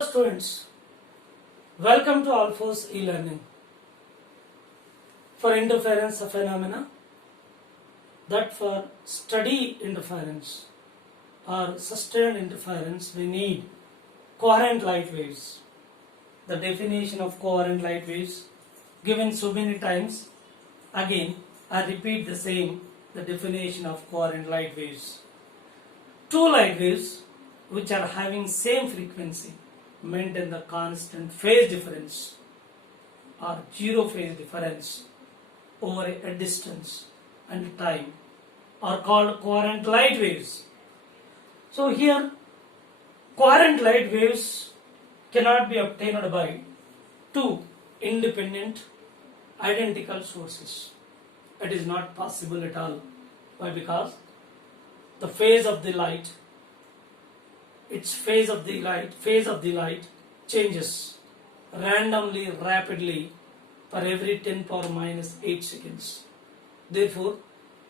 Students, welcome to Alphos e-learning. For interference phenomena, that for study interference or sustained interference, we need coherent light waves. The definition of coherent light waves given so many times. Again, I repeat the same, the definition of coherent light waves. Two light waves which are having same frequency maintain the constant phase difference or zero phase difference over a distance and time are called coherent light waves. So here coherent light waves cannot be obtained by two independent identical sources. It is not possible at all. Why? Because the phase of the light, its phase of the light changes randomly, rapidly for every 10 power minus 8 seconds. Therefore,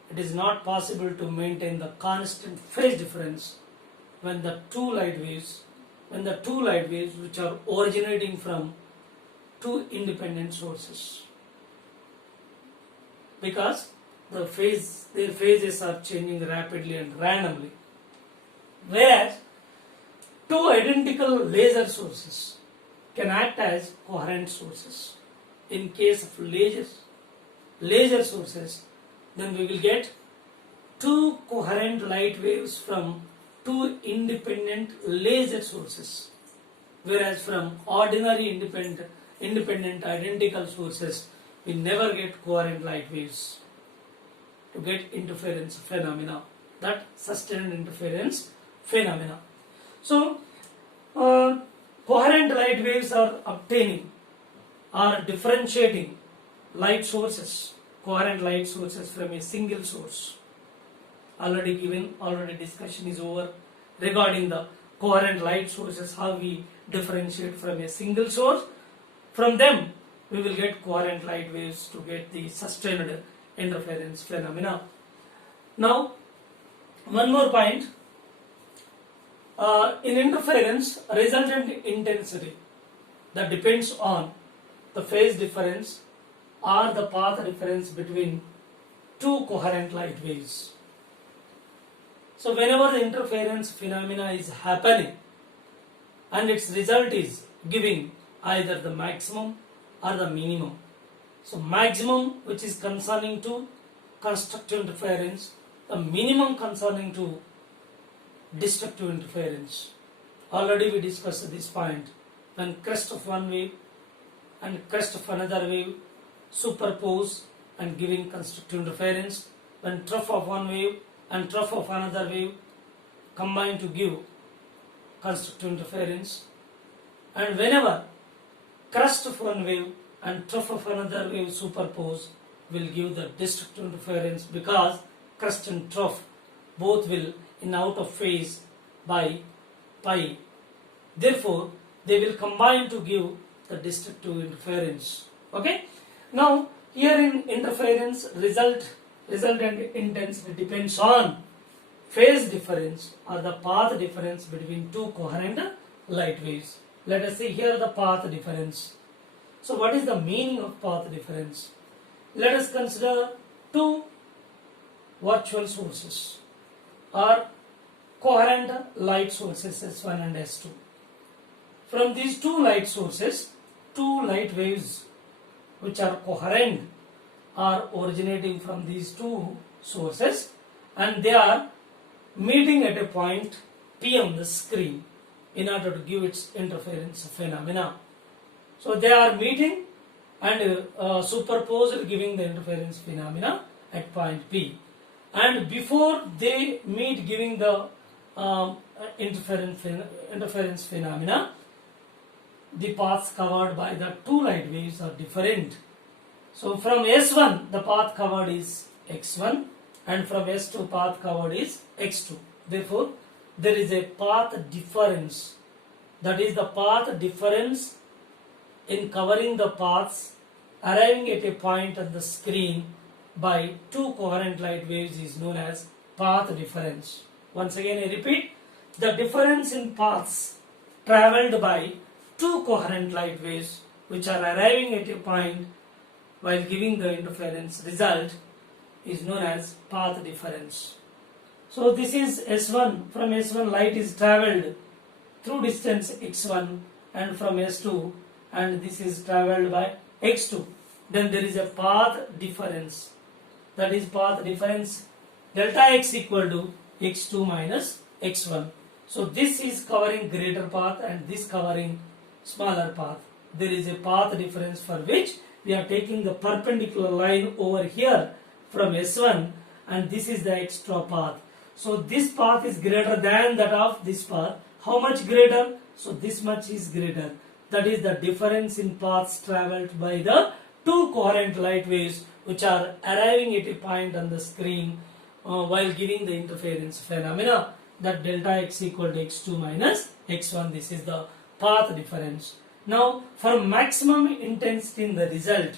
it is not possible to maintain the constant phase difference when the two light waves which are originating from two independent sources, because their phases are changing rapidly and randomly. Whereas two identical laser sources can act as coherent sources. In case of laser sources, then we will get two coherent light waves from two independent laser sources. Whereas from ordinary independent identical sources, we never get coherent light waves. To get interference phenomena, that sustained interference phenomena. So, coherent light waves are obtaining or differentiating light sources, coherent light sources from a single source. Already discussion is over regarding the coherent light sources, how we differentiate from a single source. From them, we will get coherent light waves to get the sustained interference phenomena. Now, one more point. In interference, resultant intensity that depends on the phase difference or the path difference between two coherent light waves. So whenever the interference phenomena is happening and its result is giving either the maximum or the minimum. So maximum, which is concerning to constructive interference, the minimum concerning to destructive interference. Already we discussed this point. When crest of one wave and crest of another wave superpose and giving constructive interference, when trough of one wave and trough of another wave combine to give constructive interference, and whenever crest of one wave and trough of another wave superpose will give the destructive interference, because crest and trough both will in out of phase by pi. Therefore, they will combine to give the destructive interference. Okay. Now, here in interference, resultant intensity depends on phase difference or the path difference between two coherent light waves. Let us see here the path difference. So, what is the meaning of path difference? Let us consider two virtual sources or coherent light sources S1 and S2. From these two light sources, two light waves which are coherent are originating from these two sources, and they are meeting at a point P on the screen in order to give its interference phenomena. So they are meeting and superposed, giving the interference phenomena at point P. And before they meet giving the interference phenomena, the paths covered by the two light waves are different. So from S1 the path covered is X1 and from S2 path covered is X2. Therefore, there is a path difference, that is the path difference in covering the paths arriving at a point on the screen by two coherent light waves is known as path difference. Once again I repeat, the difference in paths traveled by two coherent light waves which are arriving at a point while giving the interference result is known as path difference. So this is S1. From S1 light is traveled through distance x1 and from S2, and this is traveled by x2. Then there is a path difference. That is path difference delta x equal to x2 minus x1. So this is covering greater path and this covering smaller path. There is a path difference for which we are taking the perpendicular line over here from S1, and this is the extra path. So this path is greater than that of this path. How much greater? So this much is greater. That is the difference in paths travelled by the two coherent light waves which are arriving at a point on the screen while giving the interference phenomena. That delta x equal to x2 minus x1. This is the path difference. Now for maximum intensity in the result,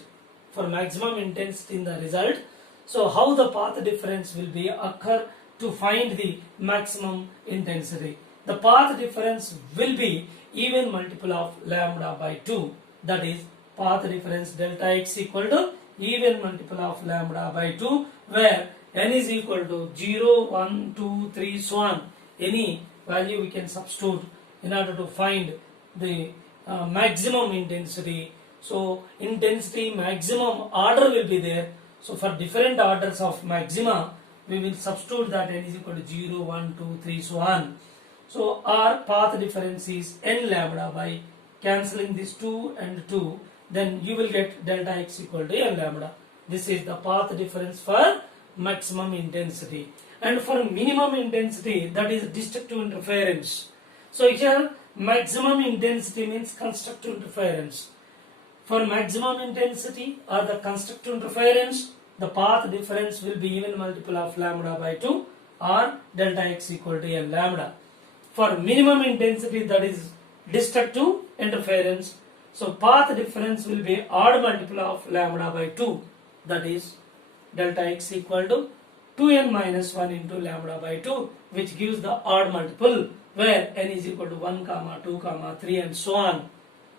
so how the path difference will be occur to find the maximum intensity? The path difference will be even multiple of lambda by 2. That is path difference delta x equal to even multiple of lambda by 2, where n is equal to 0, 1, 2, 3, so on. Any value we can substitute in order to find the maximum intensity. So intensity maximum order will be there. So for different orders of maxima, we will substitute that n is equal to 0, 1, 2, 3, so on. So our path difference is n lambda. By cancelling this 2 and 2, then you will get delta x equal to n lambda. This is the path difference for maximum intensity. And for minimum intensity, that is destructive interference. So here maximum intensity means constructive interference. For maximum intensity or the constructive interference, the path difference will be even multiple of lambda by 2 or delta x equal to n lambda. For minimum intensity, that is destructive interference, so path difference will be odd multiple of lambda by 2, that is delta x equal to 2n minus 1 into lambda by 2, which gives the odd multiple where n is equal to 1, 2, 3 and so on.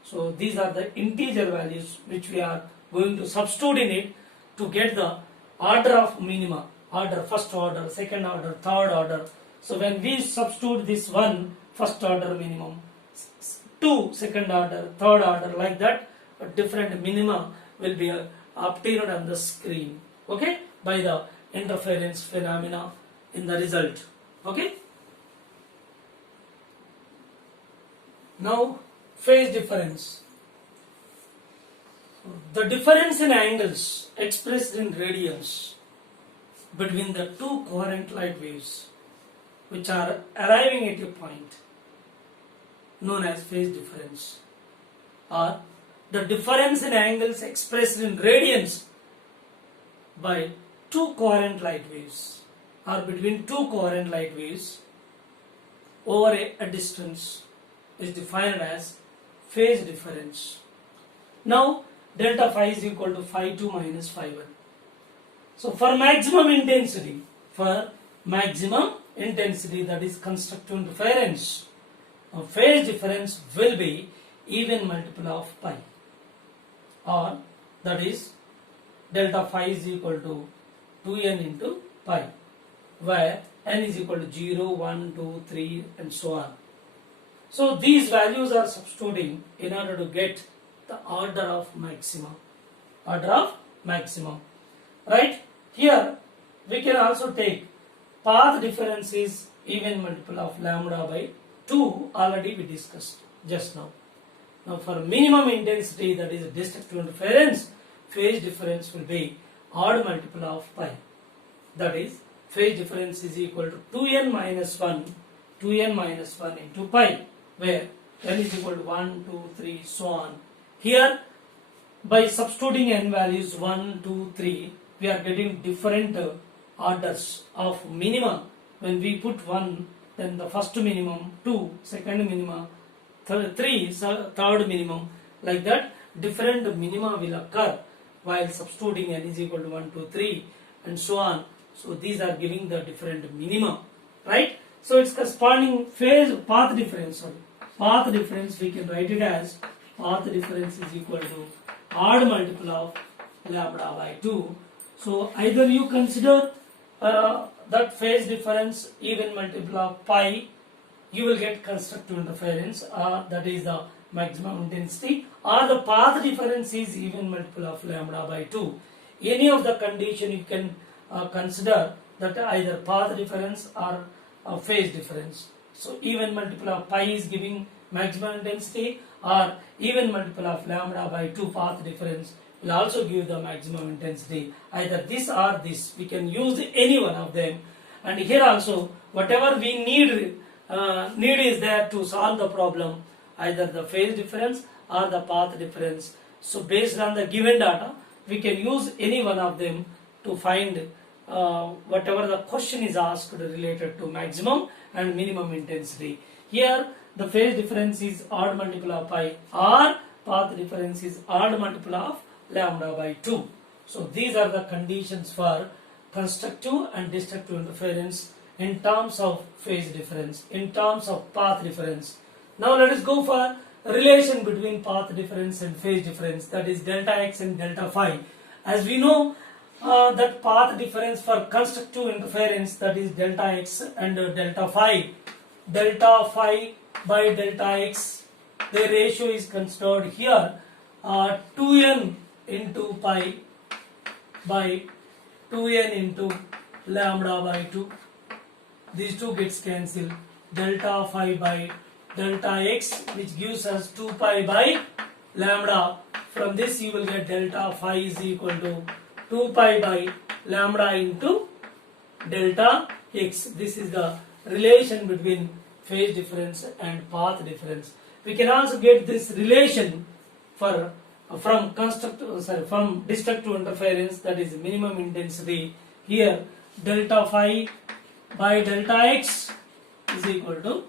So these are the integer values which we are going to substitute in it to get the order of minima, order first order, second order, third order. So when we substitute this 1 first order minimum, 2 second order, third order, like that, different minima will be obtained on the screen, okay, by the interference phenomena in the result, okay. Now phase difference. The difference in angles expressed in radians between the two coherent light waves which are arriving at a point known as phase difference, or the difference in angles expressed in radians by two coherent light waves or between two coherent light waves over a distance is defined as phase difference. Now delta phi is equal to phi 2 minus phi 1. So for maximum intensity, that is constructive interference, phase difference will be even multiple of pi, or that is delta phi is equal to 2n into pi, where n is equal to 0, 1, 2, 3 and so on. So these values are substituting in order to get the order of maximum. Right? Here we can also take path difference is even multiple of lambda by 2, already we discussed just now. Now for minimum intensity, that is destructive interference, phase difference will be odd multiple of pi. That is phase difference is equal to 2n minus 1 into pi, where n is equal to 1, 2, 3, so on. Here by substituting n values 1, 2, 3, we are getting different orders of minima. When we put 1, then the first minimum, 2, second minimum, 3, third minimum, like that different minima will occur while substituting n is equal to 1, 2, 3 and so on. So these are giving the different minima, right? So it's corresponding phase path difference, path difference, we can write it as path difference is equal to odd multiple of lambda by 2. So either you consider that phase difference even multiple of pi, you will get constructive interference, that is the maximum intensity, or the path difference is even multiple of lambda by 2. Any of the condition you can consider that either path difference or phase difference. So even multiple of pi is giving maximum intensity, or even multiple of lambda by 2 path difference will also give the maximum intensity. Either this or this, we can use any one of them. And here also, whatever we need is there to solve the problem, either the phase difference or the path difference. So based on the given data, we can use any one of them to find whatever the question is asked related to maximum and minimum intensity. Here the phase difference is odd multiple of pi, or path difference is odd multiple of lambda by 2. So these are the conditions for constructive and destructive interference in terms of phase difference, in terms of path difference. Now let us go for relation between path difference and phase difference, that is delta x and delta phi. As we know that path difference for constructive interference, that is delta x and delta phi by delta x, the ratio is considered here 2n into pi by 2n into lambda by 2. These two gets cancelled. Delta phi by delta x, which gives us 2 pi by lambda. From this you will get delta phi is equal to 2 pi by lambda into delta x. This is the relation between phase difference and path difference. We can also get this relation from destructive interference, that is minimum intensity. Here delta phi by delta x is equal to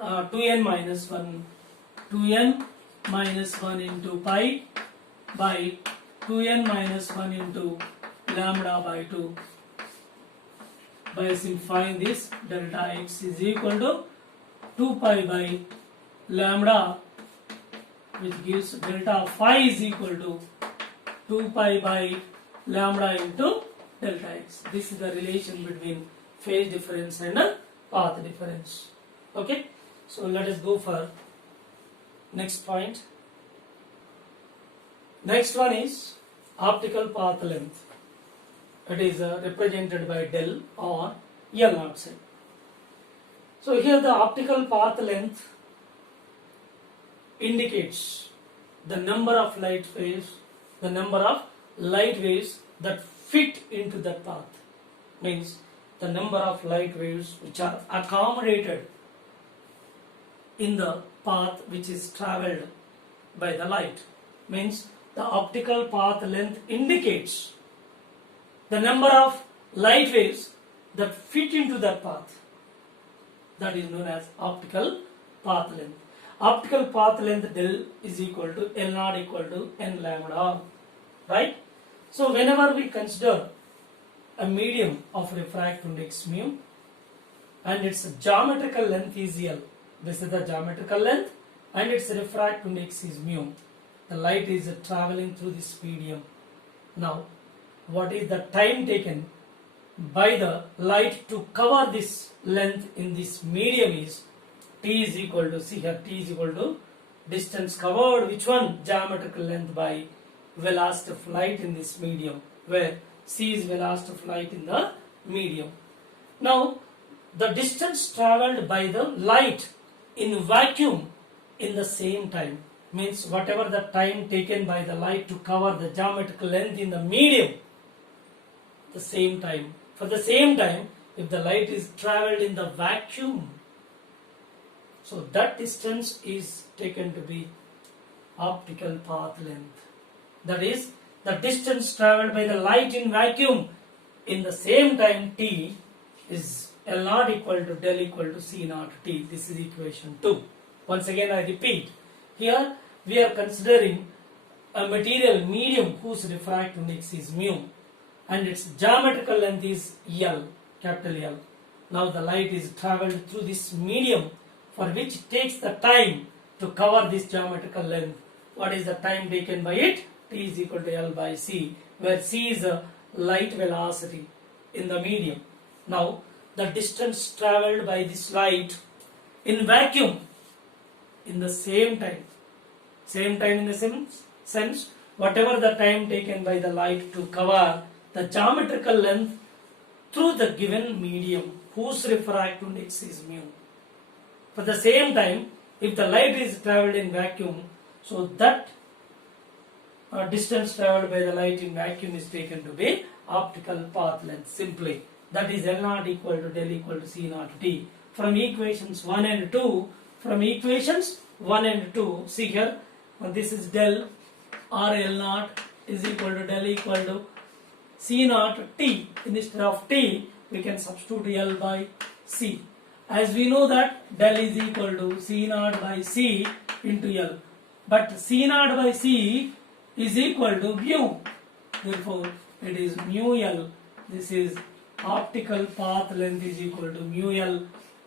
2n minus 1 into pi by 2n minus 1 into lambda by 2. By simplifying this, delta x is equal to 2 pi by lambda, which gives delta phi is equal to 2 pi by lambda into delta x. This is the relation between phase difference and path difference. Okay, so let us go for next point. Next one is optical path length. It is represented by del or L outside. So here the optical path length indicates the number of light waves, that fit into that path. Means the number of light waves which are accommodated in the path which is travelled by the light. Means the optical path length indicates the number of light waves that fit into that path. That is known as optical path length. Optical path length del is equal to L naught equal to n lambda, right? So whenever we consider a medium of refractive index mu and its geometrical length is L, this is the geometrical length, and its refractive index is mu. The light is traveling through this medium. Now, what is the time taken by the light to cover this length in this medium is t is equal to, see here, t is equal to distance covered, which one? Geometrical length by velocity of light in this medium, where c is velocity of light in the medium. Now, the distance travelled by the light in vacuum in the same time, means whatever the time taken by the light to cover the geometrical length in the medium, the same time. For the same time, if the light is travelled in the vacuum, so that distance is taken to be optical path length. That is, the distance travelled by the light in vacuum in the same time t is L naught equal to del equal to C naught t. This is equation 2. Once again I repeat, here we are considering a material medium whose refractive index is mu and its geometrical length is L, capital L. Now the light is travelled through this medium for which it takes the time to cover this geometrical length. What is the time taken by it? T is equal to L by C, where C is a light velocity in the medium. Now, the distance traveled by this light in vacuum in the same time in the same sense, whatever the time taken by the light to cover the geometrical length through the given medium whose refractive index is mu. For the same time, if the light is traveled in vacuum, so that distance traveled by the light in vacuum is taken to be optical path length simply. That is L naught equal to del equal to C naught T. From equations 1 and 2, see here, this is del or L naught is equal to del equal to C naught T. Instead of T, we can substitute L by C. As we know that del is equal to C naught by C into L. But C naught by C is equal to mu. Therefore, it is mu L. This is optical path length is equal to mu L,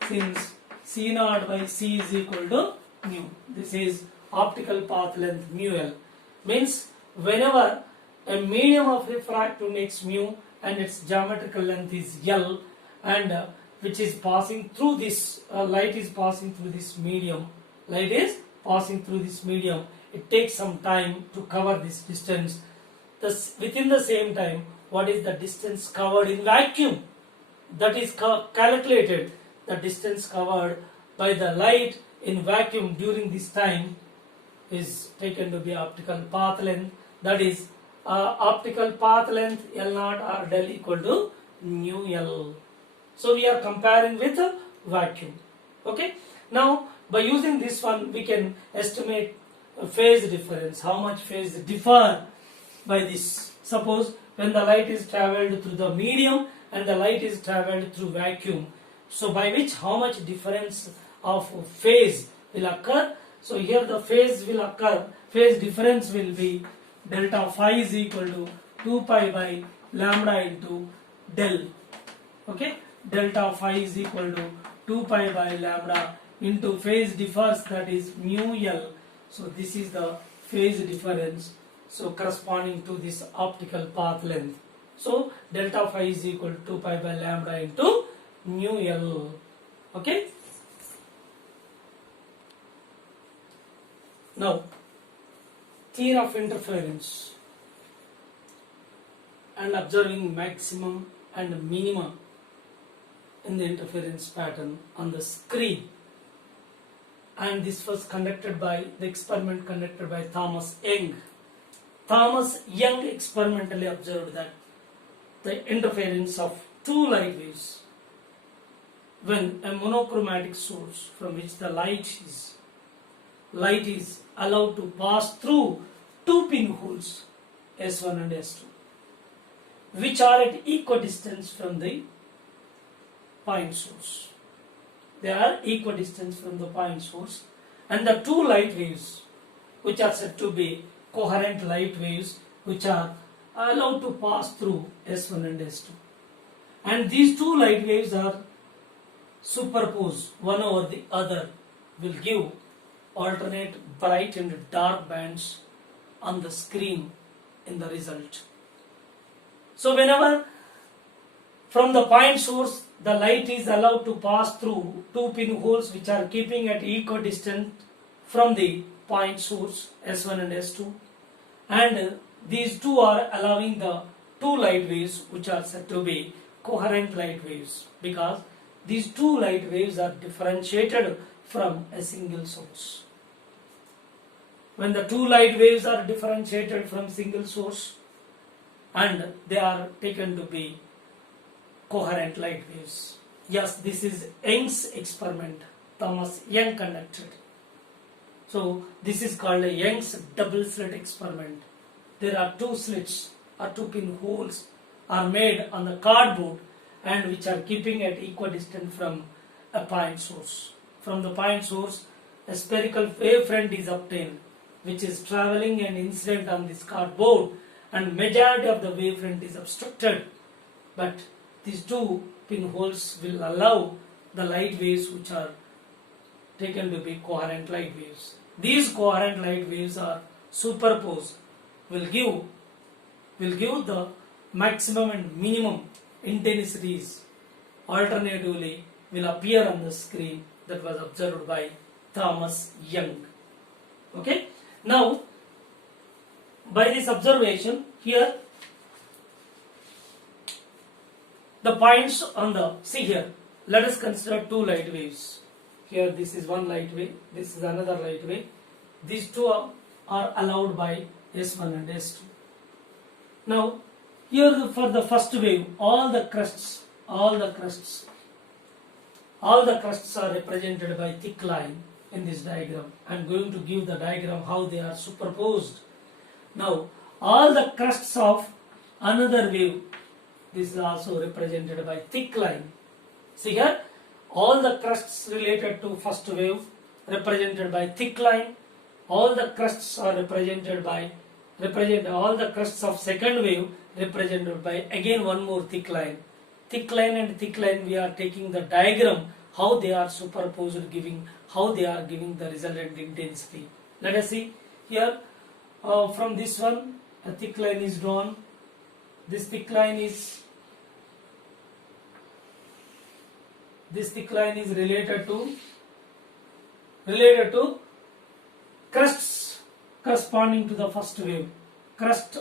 since C naught by C is equal to mu. This is optical path length mu L. Means whenever a medium of refractive index mu and its geometrical length is L, and which is passing through this, light is passing through this medium, it takes some time to cover this distance. Thus, within the same time, what is the distance covered in vacuum? That is calculated. The distance covered by the light in vacuum during this time is taken to be optical path length. That is optical path length L naught or del equal to mu L. So we are comparing with a vacuum. Okay. Now by using this one, we can estimate a phase difference. How much phase differ by this? Suppose when the light is travelled through the medium and the light is travelled through vacuum, so by which how much difference of phase will occur? So here the phase difference will be delta phi is equal to 2 pi by lambda into del. Okay, delta phi is equal to 2 pi by lambda into phase differs, that is mu L. So this is the phase difference, so corresponding to this optical path length. So delta phi is equal to 2 pi by lambda into mu L. Okay. Now, theory of interference and observing maximum and minimum in the interference pattern on the screen. And this was conducted by the experiment conducted by Thomas Young. Thomas Young experimentally observed that the interference of two light waves when a monochromatic source from which the light is allowed to pass through two pinholes S1 and S2, which are at equidistance from the point source. They are equidistant from the point source, and the two light waves, which are said to be coherent light waves, which are allowed to pass through S1 and S2. And these two light waves are superposed one over the other, will give alternate bright and dark bands on the screen in the result. So whenever from the point source the light is allowed to pass through two pinholes which are keeping at equidistant from the point source S1 and S2, and these two are allowing the two light waves which are said to be coherent light waves, because these two light waves are differentiated from a single source. When the two light waves are differentiated from single source and they are taken to be coherent light waves. Yes, this is Young's experiment, Thomas Young conducted. So this is called a Young's double slit experiment. There are two slits or two pinholes are made on the cardboard and which are keeping at equidistant from a point source. From the point source, a spherical wavefront is obtained, which is travelling and incident on this cardboard, and majority of the wavefront is obstructed. But these two pinholes will allow the light waves which are taken to be coherent light waves. These coherent light waves are superposed, will give the maximum and minimum intensities alternatively will appear on the screen that was observed by Thomas Young. Okay, now by this observation here the points on the, see here, let us consider two light waves. Here this is one light wave, this is another light wave. These two are allowed by S1 and S2. Now here for the first wave, all the crusts are represented by thick line in this diagram. I am going to give the diagram how they are superposed. Now all the crusts of another wave, this is also represented by thick line. See here, all the crusts related to first wave represented by thick line. All the crusts are all the crusts of second wave represented by again one more thick line. Thick line and thick line, we are taking the diagram how they are superposed, how they are giving the resultant intensity. Let us see here, from this one a thick line is drawn. This thick line is related to crusts corresponding to the first wave.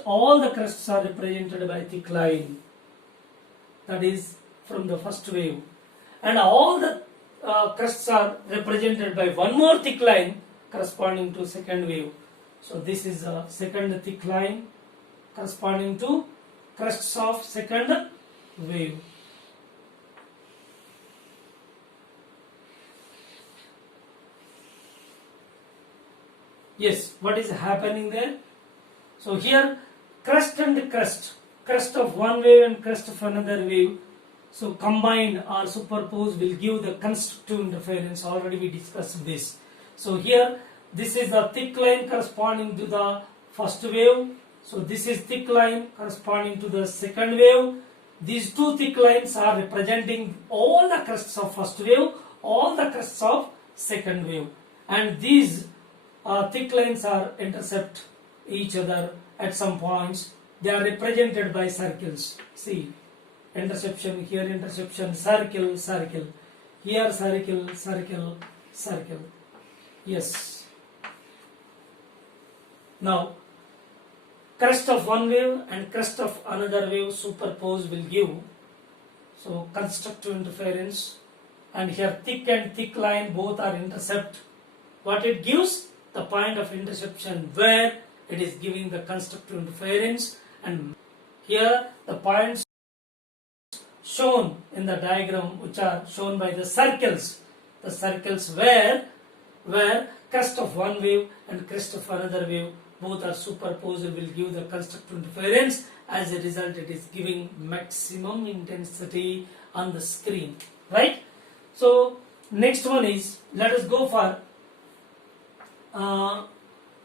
All the crusts are represented by thick line, that is from the first wave, and all the crusts are represented by one more thick line corresponding to second wave. So this is a second thick line corresponding to crusts of second wave. Yes, what is happening there? So here crust and crust of one wave and crust of another wave, so combined or superposed will give the constructive interference. Already we discussed this. So here this is the thick line corresponding to the first wave. So this is thick line corresponding to the second wave. These two thick lines are representing all the crusts of first wave, all the crusts of second wave, and these thick lines are intercept each other at some points. They are represented by circles. See, interception, here interception, circle, circle, here circle, circle, circle. Yes. Now crest of one wave and crest of another wave superposed will give so constructive interference, and here thick and thick line both are intercept. What it gives? The point of interception where it is giving the constructive interference, and here the points shown in the diagram which are shown by the circles where crest of one wave and crest of another wave both are superposed will give the constructive interference. As a result, it is giving maximum intensity on the screen, right? So next one is, let us go for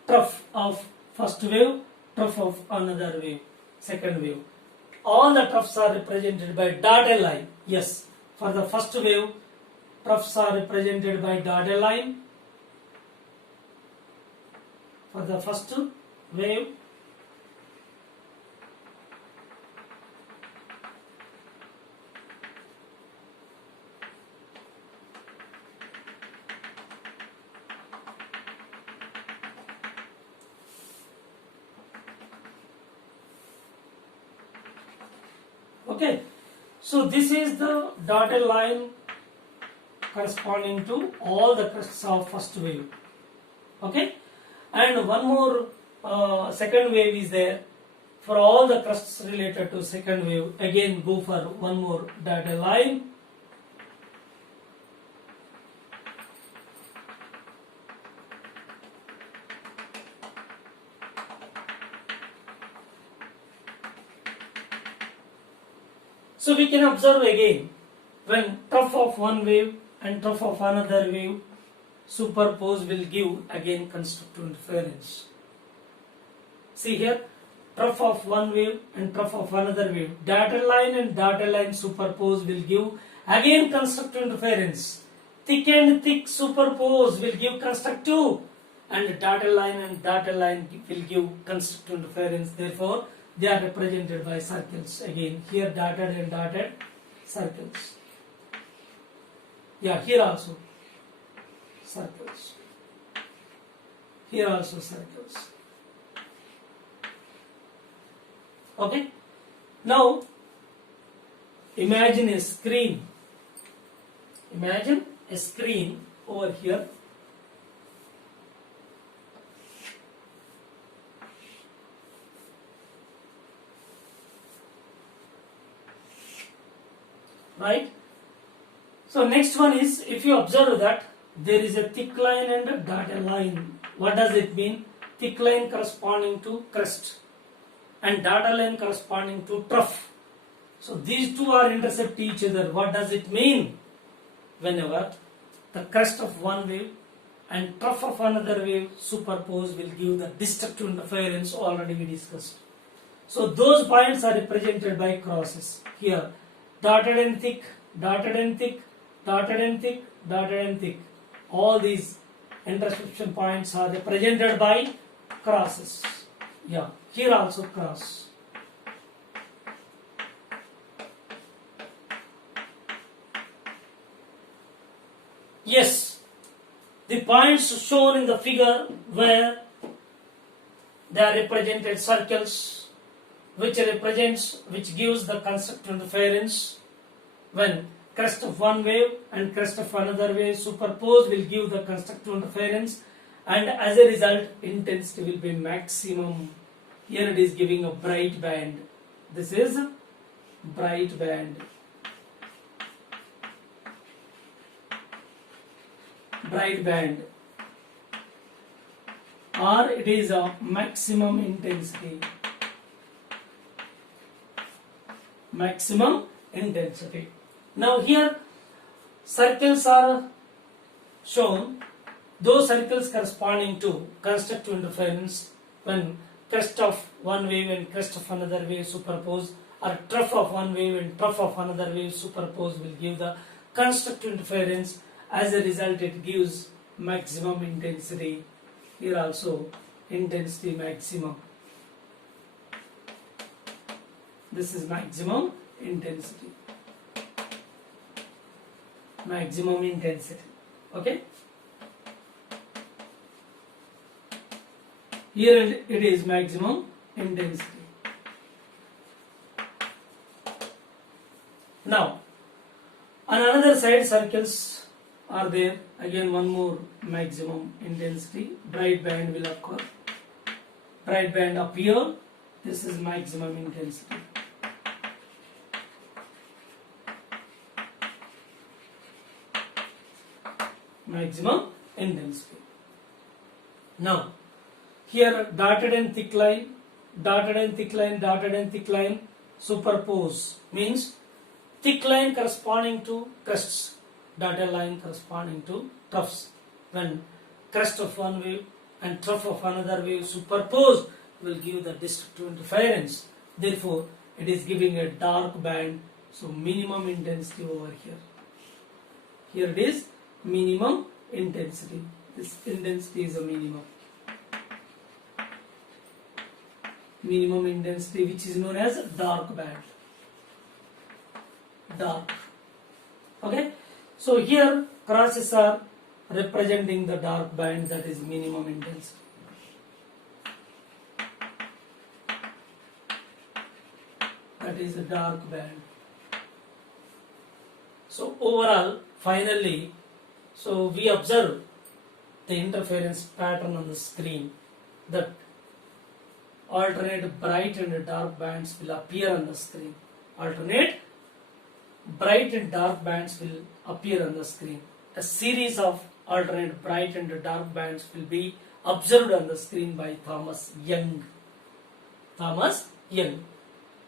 trough of first wave, trough of another wave, second wave. All the troughs are represented by dotted line. Yes, for the first wave, troughs are represented by dotted line. For the first wave, okay, so this is the dotted line corresponding to all the crests of first wave. Okay, and one more second wave is there. For all the crests related to second wave, again go for one more dotted line. So we can observe again, when trough of one wave and trough of another wave superpose will give again constructive interference. See here, trough of one wave and trough of another wave, dotted line and dotted line superpose will give again constructive interference. thick and thick superpose will give constructive, and dotted line and dotted line will give constructive interference. Therefore, they are represented by circles. Again, here dotted and dotted circles. Yeah, here also circles. Here also circles. Okay. Now, imagine a screen. Imagine a screen over here. Right? So next one is, if you observe that there is a thick line and a dotted line. What does it mean? Thick line corresponding to crest and dotted line corresponding to trough. So these two are intercept each other. What does it mean? Whenever the crest of one wave and trough of another wave superpose will give the destructive interference already we discussed. So those points are represented by crosses. Here dotted and thick, dotted and thick, dotted and thick, dotted and thick. All these intersection points are represented by crosses. Yeah, here also cross. Yes, the points shown in the figure where they are represented circles, which gives the constructive interference when crest of one wave and crest of another wave superpose will give the constructive interference, and as a result intensity will be maximum. Here it is giving a bright band. This is bright band. Bright band, or it is a maximum intensity. Maximum intensity. Now here circles are shown, those circles corresponding to constructive interference when crest of one wave and crest of another wave superpose, or trough of one wave and trough of another wave superpose will give the constructive interference. As a result, it gives maximum intensity. Here also intensity maximum. This is maximum intensity. Maximum intensity. Okay. Here it is maximum intensity. Now, on another side, circles are there. Again, one more maximum intensity. Bright band will occur. Bright band appear. This is maximum intensity. Maximum intensity. Now, here dotted and thick line, dotted and thick line, dotted and thick line superpose means thick line corresponding to crests, dotted line corresponding to troughs. When crest of one wave and trough of another wave superpose will give the destructive interference. Therefore, it is giving a dark band. So minimum intensity over here. Here it is minimum intensity. This intensity is a minimum. Minimum intensity, which is known as dark band. Dark. Okay. So here crosses are representing the dark band, that is minimum intensity. That is a dark band. So overall, finally, so we observe the interference pattern on the screen, that alternate bright and dark bands will appear on the screen. Alternate bright and dark bands will appear on the screen. A series of alternate bright and dark bands will be observed on the screen by Thomas Young. Thomas Young.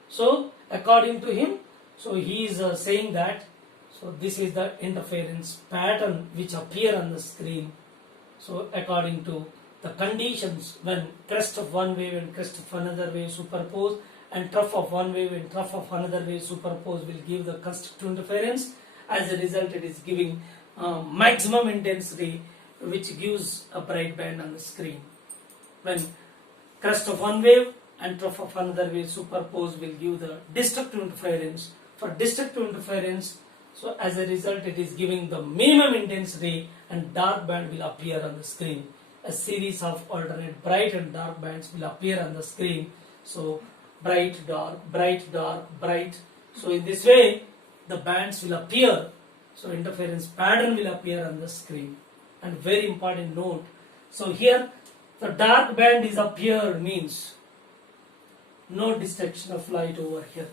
So according to him, so he is saying that, so this is the interference pattern which appear on the screen. So according to the conditions when crest of one wave and crest of another wave superpose and trough of one wave and trough of another wave superpose will give the constructive interference. As a result, it is giving maximum intensity which gives a bright band on the screen. When crest of one wave and trough of another wave superposed will give the destructive interference. For destructive interference, so as a result it is giving the minimum intensity and dark band will appear on the screen. A series of alternate bright and dark bands will appear on the screen. So bright, dark, bright, dark, bright. So in this way the bands will appear. So interference pattern will appear on the screen. And very important note. So here the dark band is appeared means no destruction of light over here.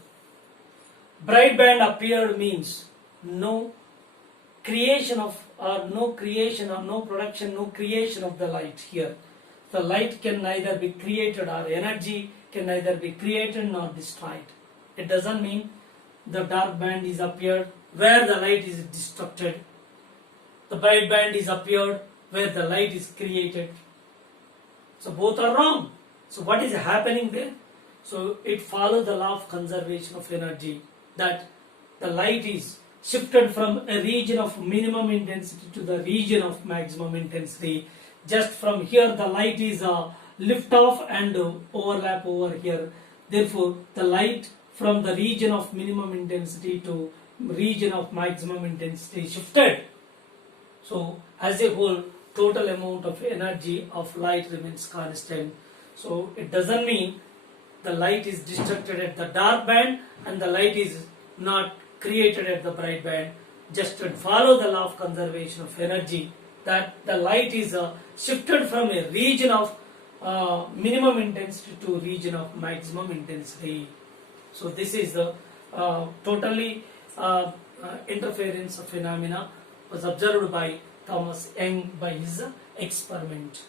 Bright band appeared means no creation of no production, no creation of the light here. The light can neither be created or energy can neither be created nor destroyed. It doesn't mean the dark band is appeared where the light is destructed. The bright band is appeared where the light is created. So both are wrong. So what is happening there? So it follows the law of conservation of energy, that the light is shifted from a region of minimum intensity to the region of maximum intensity. Just from here the light is lift off and overlap over here. Therefore the light from the region of minimum intensity to region of maximum intensity shifted. So as a whole, total amount of energy of light remains constant. So it doesn't mean the light is destructed at the dark band and the light is not created at the bright band. Just to follow the law of conservation of energy, that the light is shifted from a region of minimum intensity to region of maximum intensity. So this is the totally interference phenomena was observed by Thomas Young by his experiment.